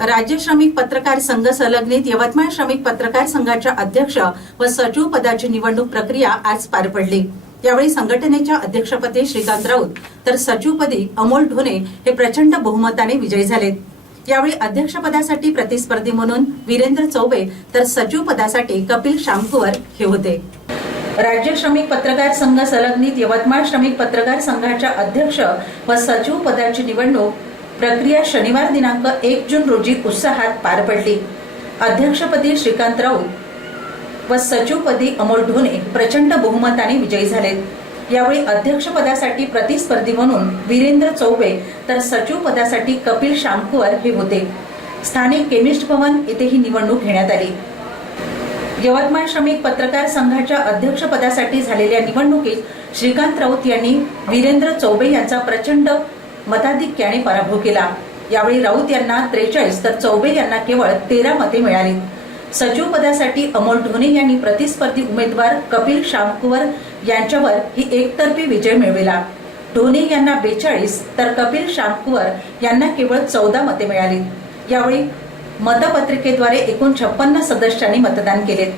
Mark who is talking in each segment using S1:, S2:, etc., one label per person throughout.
S1: राज्य श्रमिक पत्रकार संघ संलग्नित यवतमाळ श्रमिक पत्रकार संघाच्या अध्यक्ष व सचिव पदाची निवडणूक प्रक्रिया आज पार पडली. यावेळी संघटनेच्या अध्यक्षपदी श्रीकांत राऊत तर सचिवपदी अमोल ढोणे हे प्रचंड बहुमताने विजयी झाले यावेळी अध्यक्षपदासाठी प्रतिस्पर्धी म्हणून वीरेंद्र चौबे तर सचिव पदासाठी कपिल शामकुवर हे होते. राज्य श्रमिक पत्रकार संघ संलग्नित यवतमाळ श्रमिक पत्रकार संघाच्या अध्यक्ष व सचिव पदाची निवडणूक प्रक्रिया शनिवार दिनांक एक जून रोजी उत्साहात पार पडली. अध्यक्षपदी श्रीकांत राऊत व सचिवपदी अमोल ढोणे प्रचंड बहुमताने विजयी झालेत. यावेळी अध्यक्षपदासाठी प्रतिस्पर्धी म्हणून वीरेंद्र चौबे तर सचिवपदासाठी कपिल शामकुवर हे होते. स्थानिक केमिस्ट भवन येथे ही निवडणूक घेण्यात आली. यवतमाळ श्रमिक पत्रकार संघाच्या अध्यक्षपदासाठी झालेल्या निवडणुकीत श्रीकांत राऊत यांनी वीरेंद्र चौबे यांचा प्रचंड मताधिक्याने पराभव केला. यावेळी राऊत यांना त्रेचाळीस तर चौबे यांना केवळ तेरा मते मिळाली. सचिव पदासाठी अमोल ढोणे यांनी प्रतिस्पर्धी उमेदवार कपिल शामकुवर यांच्यावर ही एकतर्फी विजय मिळविला. ढोणे यांना बेचाळीस तर कपिल शामकुवर यांना केवळ चौदा मते मिळाली. यावेळी मतपत्रिकेद्वारे एकूण छप्पन्न सदस्यांनी मतदान केले.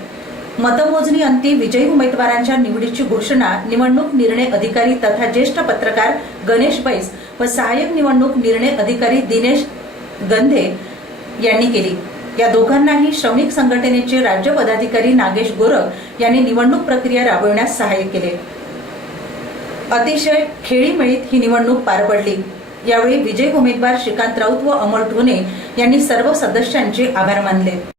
S1: मतमोजणी अंती विजयी उमेदवारांच्या निवडीची घोषणा निवडणूक निर्णय अधिकारी तथा ज्येष्ठ पत्रकार गणेश बैस व सहाय्यक निवडणूक निर्णय अधिकारी दिनेश गंधे यांनी केली. या दोघांनाही श्रमिक संघटनेचे राज्य पदाधिकारी नागेश गोरख यांनी निवडणूक प्रक्रिया राबविण्यास सहाय्य केले. अतिशय खेळीमेळीत ही निवडणूक पार पडली. यावेळी विजय उमेदवार श्रीकांत राऊत व अमोल ढोणे यांनी सर्व सदस्यांचे आभार मानले.